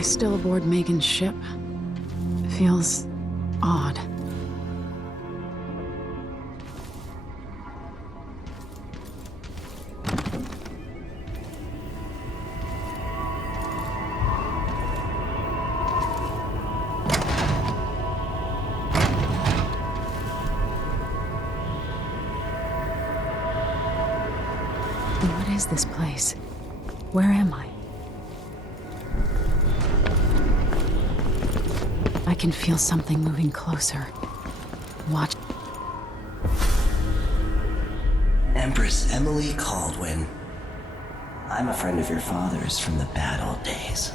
I still aboard Megan's ship? Feels odd. What is this place? Where am I? I can feel something moving closer. Watch. Empress Emily Kaldwin. I'm a friend of your father's from the bad old days.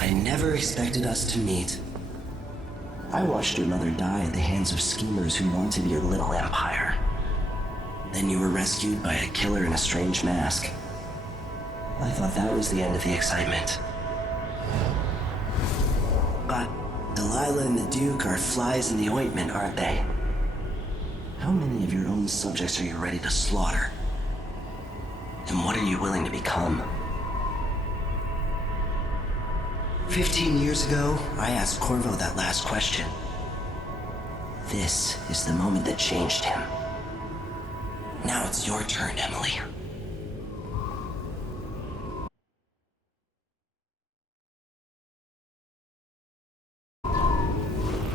I never expected us to meet. I watched your mother die at the hands of schemers who wanted your little empire. Then you were rescued by a killer in a strange mask. I thought that was the end of the excitement. But Delilah and the Duke are flies in the ointment, aren't they? How many of your own subjects are you ready to slaughter? And what are you willing to become? 15 years ago, I asked Corvo that last question. This is the moment that changed him. Now it's your turn, Emily.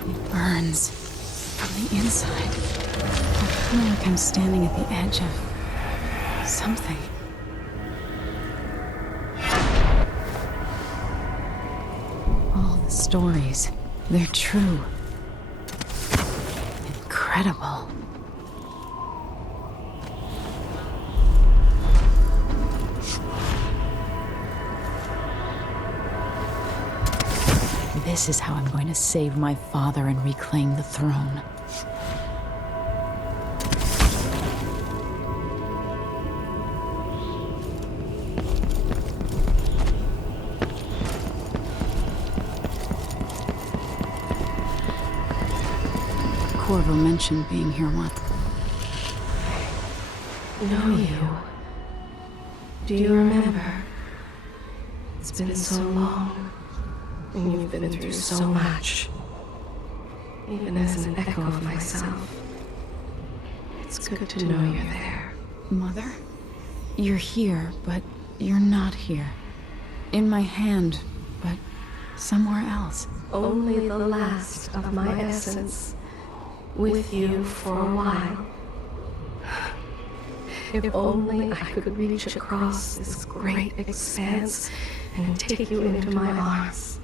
It burns from the inside. I feel like I'm standing at the edge of something. All the stories, they're true. Incredible. This is how I'm going to save my father and reclaim the throne. Corvo mentioned being here once. Know you. Do you remember? It's been so long, and you've been through so much. Even as an echo of myself, it's good to know you're there. Mother? You're here, but you're not here. In my hand, but somewhere else. Only the last of my essence, with you for a while. If only I could reach across this great expanse and take you into my arms.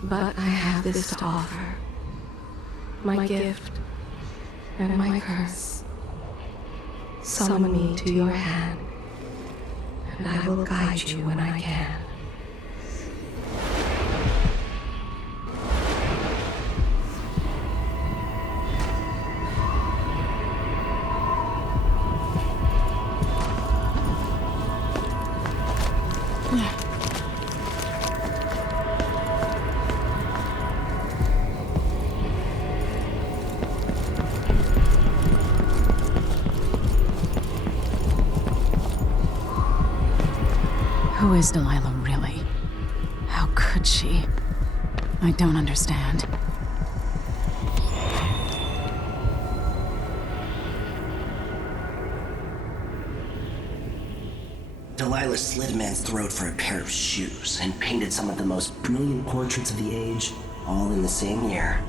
But I have this to offer. My gift and my curse. Summon me to your hand, and I will guide you when I can. Who is Delilah really? How could she? I don't understand. Delilah slit a man's throat for a pair of shoes and painted some of the most brilliant portraits of the age, all in the same year.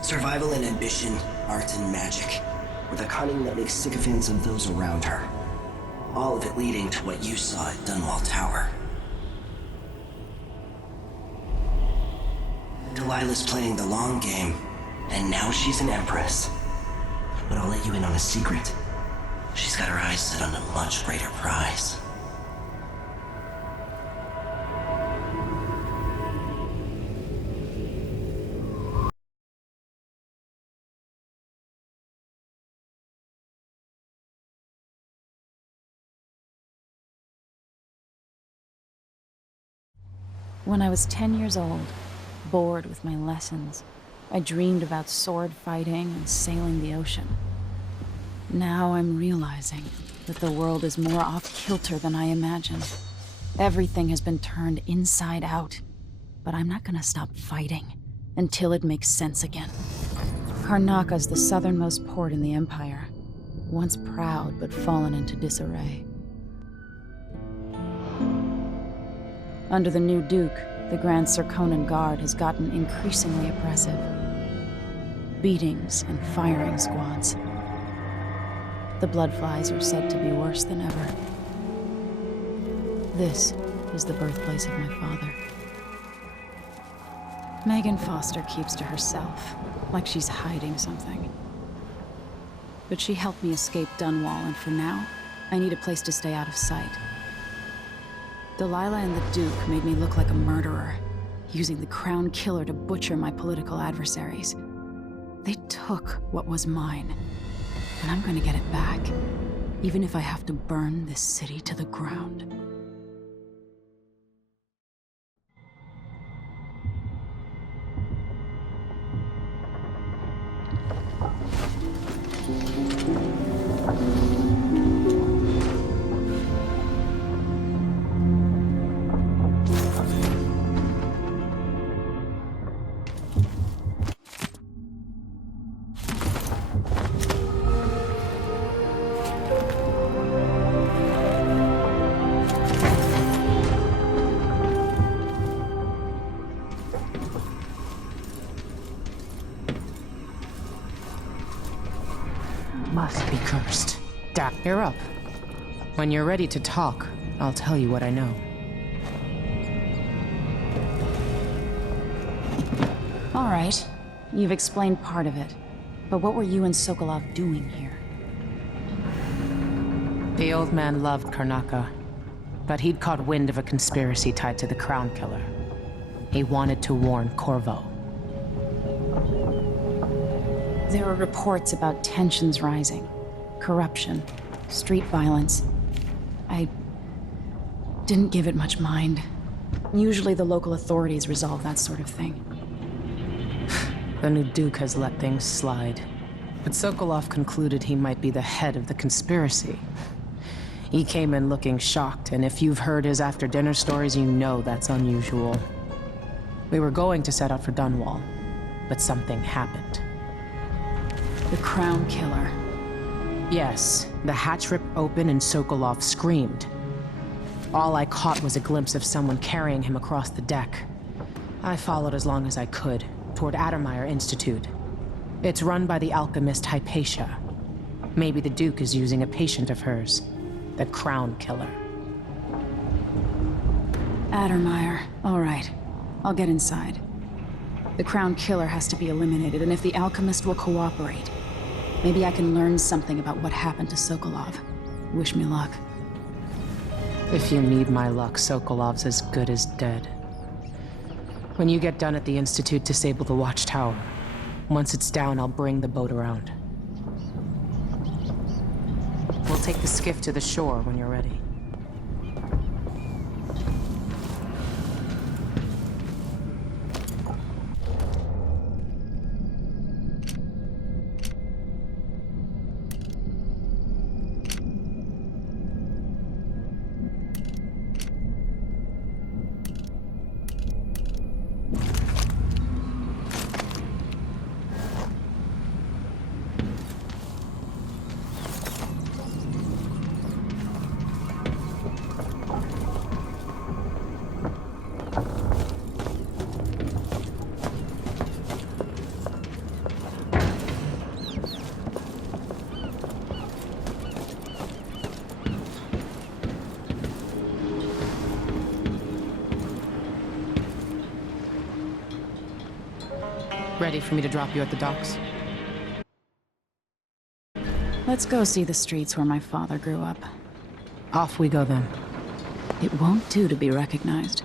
Survival and ambition, art and magic, with a cunning that makes sycophants of those around her. All of it leading to what you saw at Dunwall Tower. Delilah's playing the long game, and now she's an empress. But I'll let you in on a secret. She's got her eyes set on a much greater prize. When I was 10 years old, bored with my lessons, I dreamed about sword fighting and sailing the ocean. Now I'm realizing that the world is more off-kilter than I imagined. Everything has been turned inside out, but I'm not gonna stop fighting until it makes sense again. Karnaka's the southernmost port in the Empire, once proud but fallen into disarray. Under the new Duke, the Grand Serkonan Guard has gotten increasingly oppressive. Beatings and firing squads. The Bloodflies are said to be worse than ever. This is the birthplace of my father. Megan Foster keeps to herself, like she's hiding something. But she helped me escape Dunwall, and for now, I need a place to stay out of sight. Delilah and the Duke made me look like a murderer, using the Crown Killer to butcher my political adversaries. They took what was mine, and I'm gonna get it back, even if I have to burn this city to the ground. Must be cursed. You're up. When you're ready to talk, I'll tell you what I know. All right, you've explained part of it. But what were you and Sokolov doing here? The old man loved Karnaka, but he'd caught wind of a conspiracy tied to the Crown Killer. He wanted to warn Corvo. There were reports about tensions rising, corruption, street violence. I didn't give it much mind. Usually the local authorities resolve that sort of thing. The new Duke has let things slide. But Sokolov concluded he might be the head of the conspiracy. He came in looking shocked, and if you've heard his after-dinner stories, you know that's unusual. We were going to set out for Dunwall, but something happened. The Crown Killer. Yes, the hatch ripped open and Sokolov screamed. All I caught was a glimpse of someone carrying him across the deck. I followed as long as I could, toward Addermeyer Institute. It's run by the alchemist Hypatia. Maybe the Duke is using a patient of hers, the Crown Killer. Addermeyer. All right. I'll get inside. The Crown Killer has to be eliminated, and if the alchemist will cooperate, maybe I can learn something about what happened to Sokolov. Wish me luck. If you need my luck, Sokolov's as good as dead. When you get done at the Institute, disable the watchtower. Once it's down, I'll bring the boat around. We'll take the skiff to the shore when you're ready. Ready for me to drop you at the docks? Let's go see the streets where my father grew up. Off we go then. It won't do to be recognized.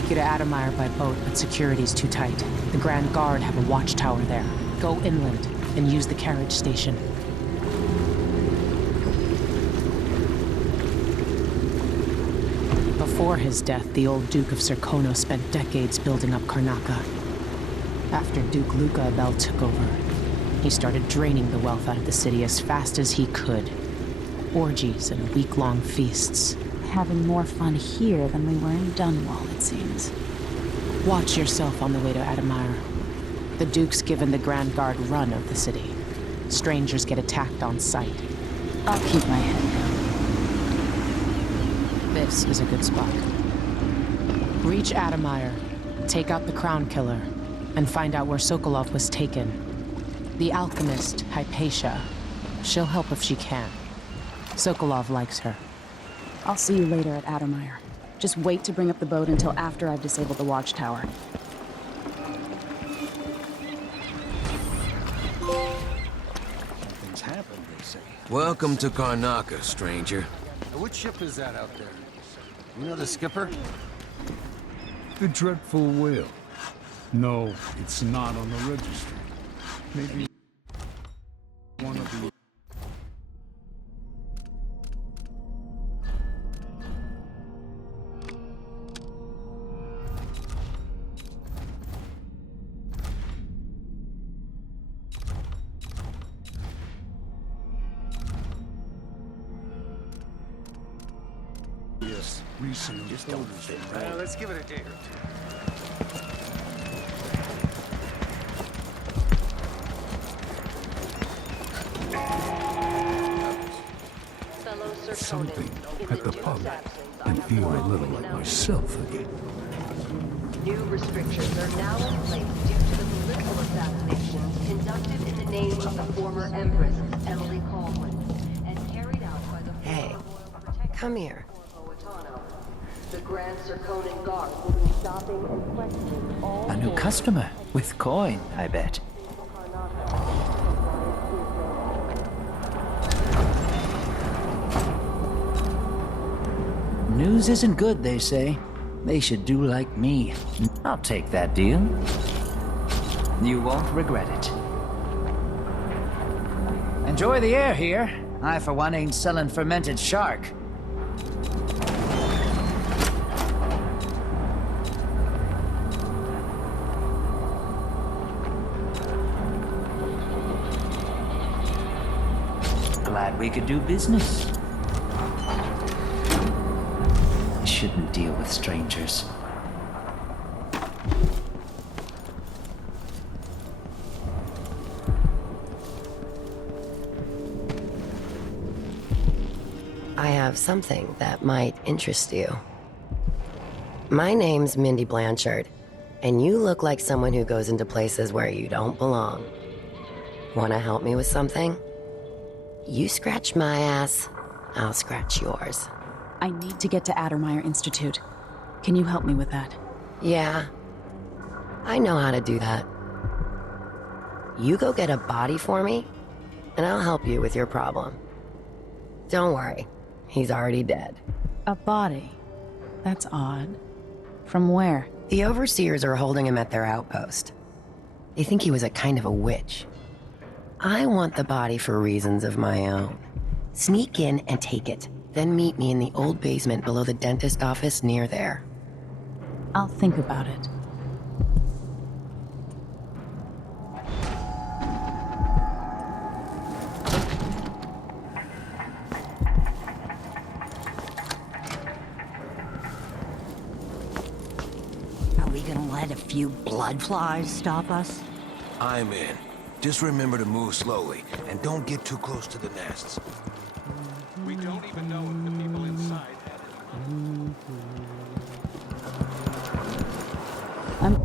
take you to Adamire by boat, but security's too tight. The Grand Guard have a watchtower there. Go inland and use the carriage station. Before his death, the old Duke of Serkono spent decades building up Karnaca. After Duke Luca Abel took over, he started draining the wealth out of the city as fast as he could. Orgies and week-long feasts. Having more fun here than we were in Dunwall, it seems. Watch yourself on the way to Adamire. The Duke's given the Grand Guard run of the city. Strangers get attacked on sight. I'll keep my head down. This is a good spot. Reach Adamire, take out the Crown Killer, and find out where Sokolov was taken. The alchemist, Hypatia. She'll help if she can. Sokolov likes her. I'll see you later at Adamire. Just wait to bring up the boat until after I've disabled the watchtower. Something's happened, they say. Welcome to Karnaca, stranger. Which ship is that out there? You know the skipper? The Dreadful Whale. No, it's not on the registry. Maybe one of the... Yes, recently. Just don't fit right. Let's give it a day or two. Something at the pub and feel a little like myself again. New restrictions are now in place due to the political assassinations conducted in the name of the former Empress Emily Kaldwin and carried out by the former Protector come here. Corvo Attano. The Grand Serkonan Guard will be stopping and questioning all A new customer with coin, I bet. News isn't good, they say. They should do like me. I'll take that deal. You won't regret it. Enjoy the air here. I, for one, ain't selling fermented shark. Glad we could do business. Shouldn't deal with strangers. I have something that might interest you. My name's Mindy Blanchard, and you look like someone who goes into places where you don't belong. Wanna help me with something? You scratch my ass, I'll scratch yours. I need to get to Adamire Institute. Can you help me with that? Yeah, I know how to do that. You go get a body for me, and I'll help you with your problem. Don't worry, he's already dead. A body? That's odd. From where? The overseers are holding him at their outpost. They think he was a kind of a witch. I want the body for reasons of my own. Sneak in and take it. Then meet me in the old basement below the dentist office near there. I'll think about it. Are we gonna let a few blood flies stop us? I'm in. Just remember to move slowly, and don't get too close to the nests. We don't even know if the people inside have it. I'm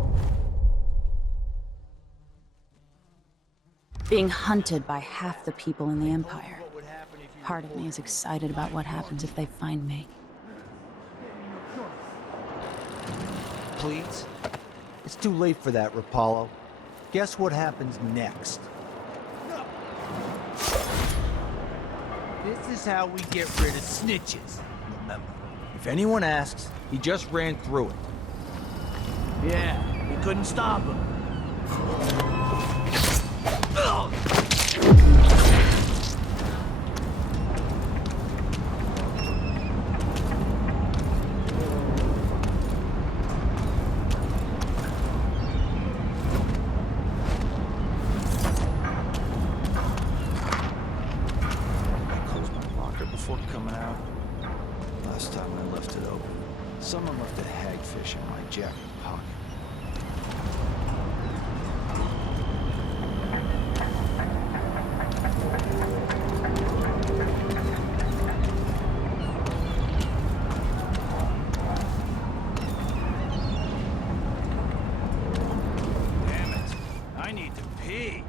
being hunted by half the people in the Empire. Part of me is excited about what happens if they find me. Please? It's too late for that, Rapallo. Guess what happens next? This is how we get rid of snitches. Remember, if anyone asks, he just ran through it. Yeah, we couldn't stop him. Someone left a hagfish in my jacket pocket. Damn it. I need to pee.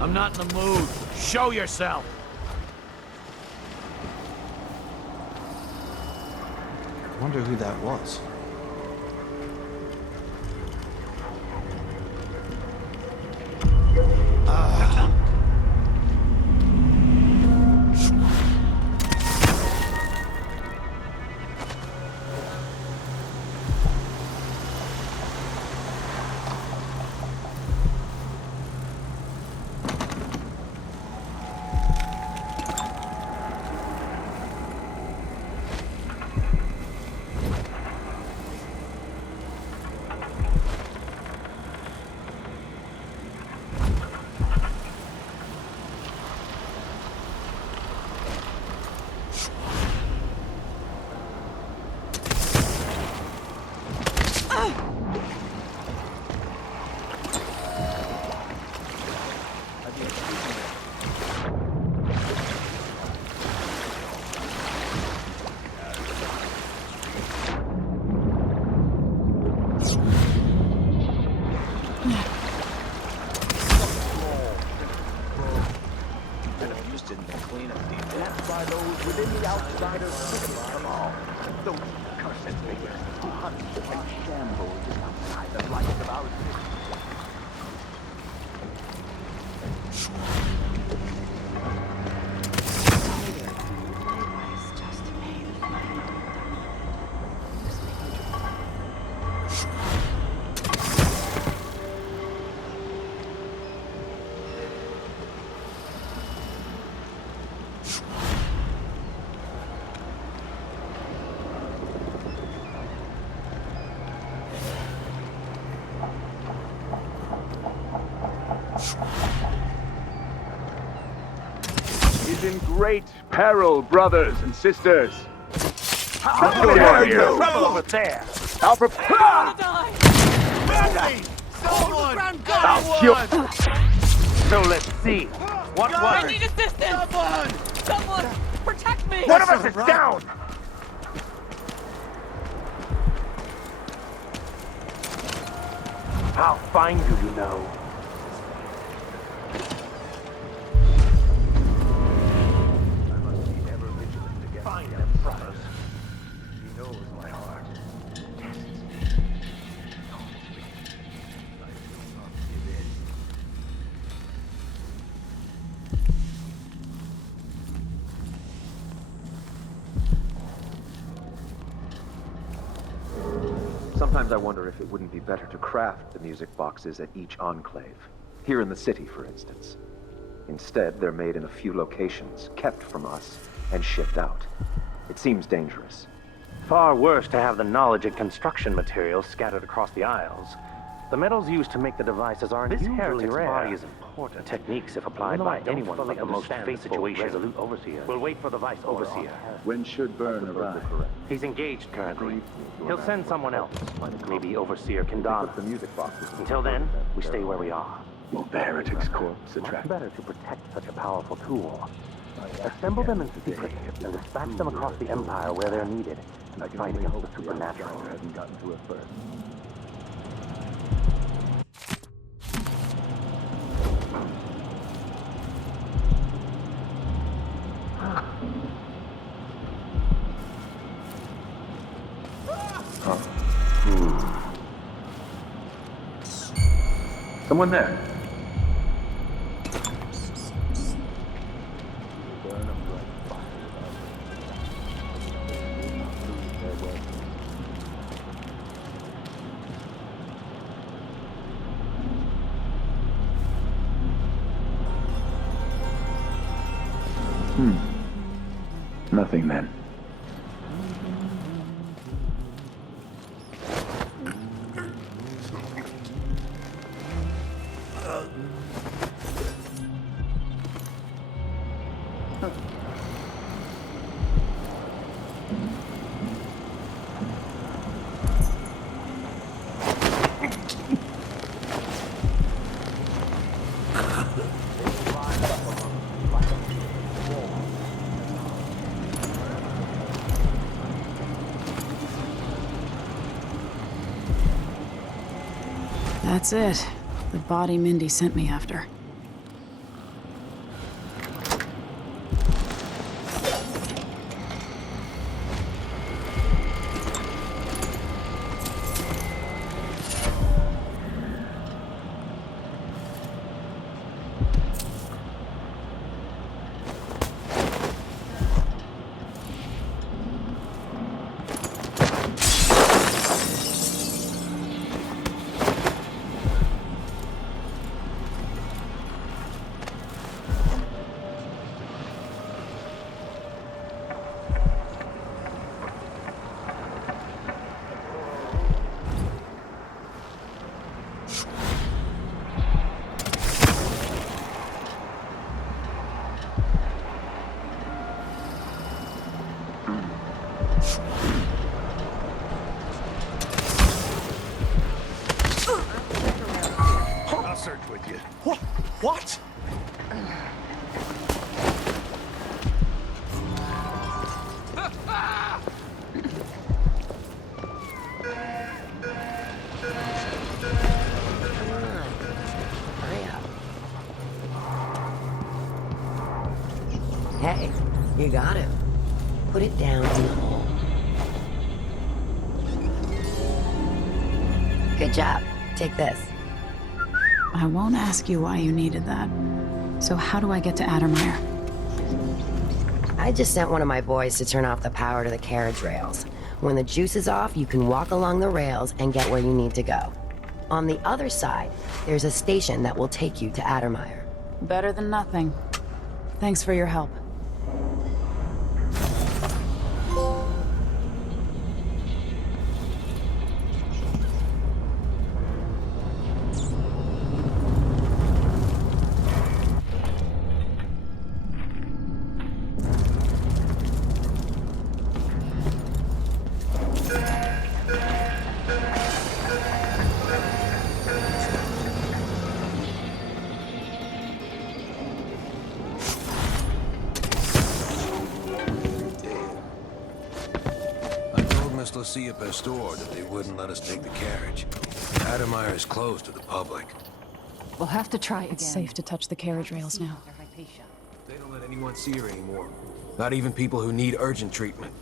I'm not in the mood. Show yourself! I wonder who that was. In great peril, brothers and sisters. How dare you! Rebel over there! I'll prepare! Someone! I'll kill. So let's see. What was I it? need assistance! Someone! Protect me! One of us is down! I'll find you, you know. Sometimes I wonder if it wouldn't be better to craft the music boxes at each enclave. Here in the city, for instance. Instead, they're made in a few locations, kept from us, and shipped out. It seems dangerous. Far worse to have the knowledge and construction materials scattered across the Isles. The metals used to make the devices are unusually rare. Body is important. Techniques, if applied by anyone but the most faithful, resolute overseer. We'll wait for the vice overseer. When should Byrne arrive? He's engaged currently. He'll send someone else. Maybe Overseer Kendama. Until then, we stay where we are. Will the heretic's corpse Much attract? better to protect such a powerful tool. Assemble them in secret and dispatch them across the Empire where they're needed in the fight against the supernatural. Hadn't gotten to it first. Someone there. Nothing then. That's it. The body Mindy sent me after. What? Hey, you got it. Put it down in the hole. Good job. Take this. I won't ask you why you needed that. So how do I get to Addermire? I just sent one of my boys to turn off the power to the carriage rails. When the juice is off, you can walk along the rails and get where you need to go. On the other side, there's a station that will take you to Addermire. Better than nothing. Thanks for your help. Store that they wouldn't let us take the carriage. Addermire is closed to the public. We'll have to try again. It's safe to touch the carriage rails now. They don't let anyone see her anymore. Not even people who need urgent treatment.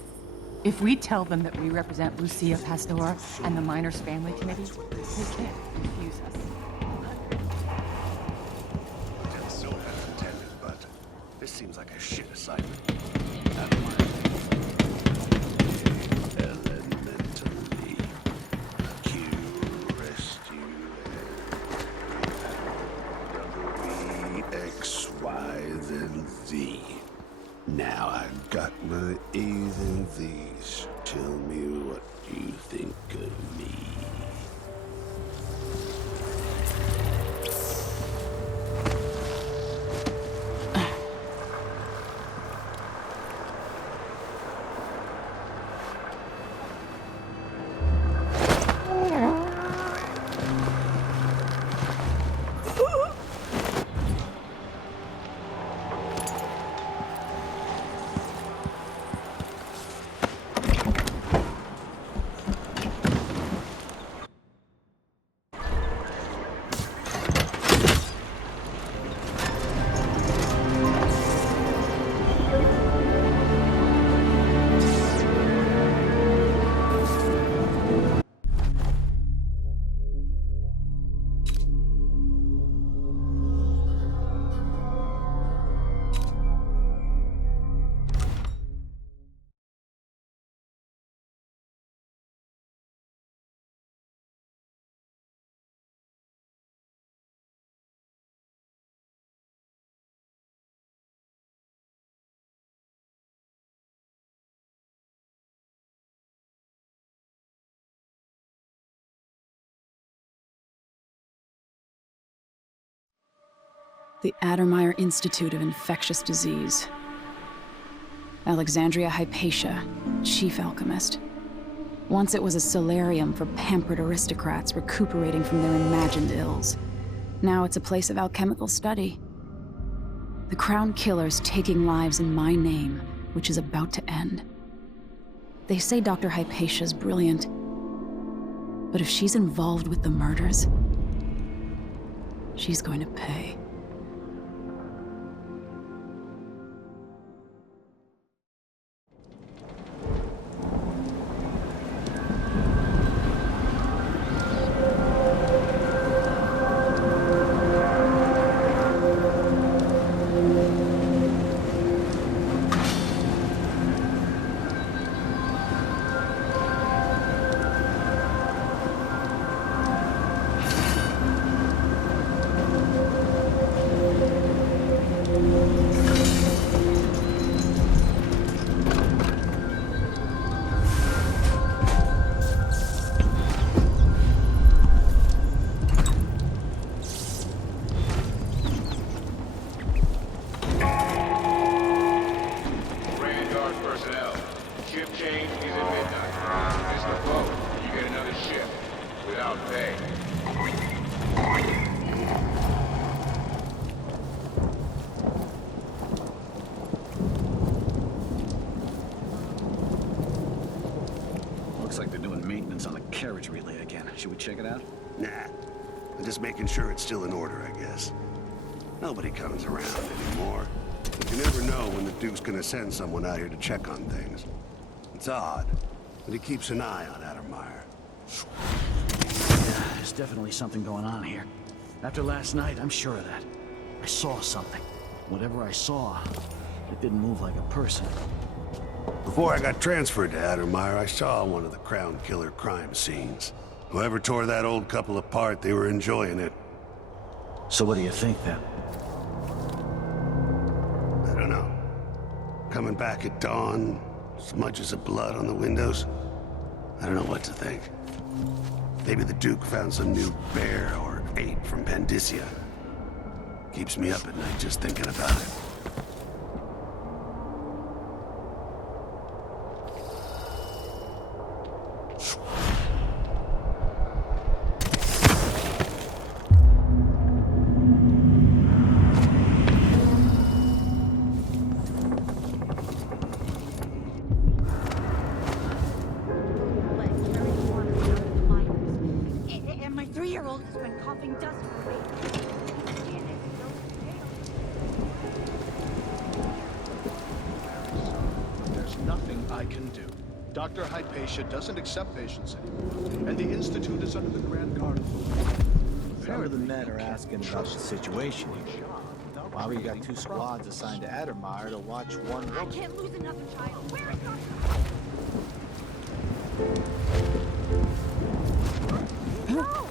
If we tell them that we represent Lucia Pastor and the Miners Family Committee, they can't refuse us. I'm so half intended, but this seems like a shit assignment. Now I've got my A's and V's. Tell me what you think of me. The Addermeyer Institute of Infectious Disease. Alexandria Hypatia, chief alchemist. Once it was a solarium for pampered aristocrats recuperating from their imagined ills. Now it's a place of alchemical study. The Crown Killer's taking lives in my name, which is about to end. They say Dr. Hypatia's brilliant, but if she's involved with the murders, she's going to pay. Looks like they're doing maintenance on the carriage relay again. Should we check it out? Nah. I'm just making sure it's still in order, I guess. Nobody comes around anymore. You never know when the Duke's gonna send someone out here to check on things. It's odd, but he keeps an eye on Addermeyer. Yeah, there's definitely something going on here. After last night, I'm sure of that. I saw something. Whatever I saw, it didn't move like a person. Before I got transferred to Addermeyer, I saw one of the Crown Killer crime scenes. Whoever tore that old couple apart, they were enjoying it. So what do you think, then? I don't know. Coming back at dawn, smudges of blood on the windows. I don't know what to think. Maybe the Duke found some new bear or ape from Pandysia. Keeps me up at night just thinking about it. Dr. Hypatia doesn't accept patients anymore, and the Institute is under the Grand Guard. Some of the men are asking about the situation here. Why we got 2 squads assigned to Addermeyer to watch one woman? I can't lose another child. Where is Dr. No!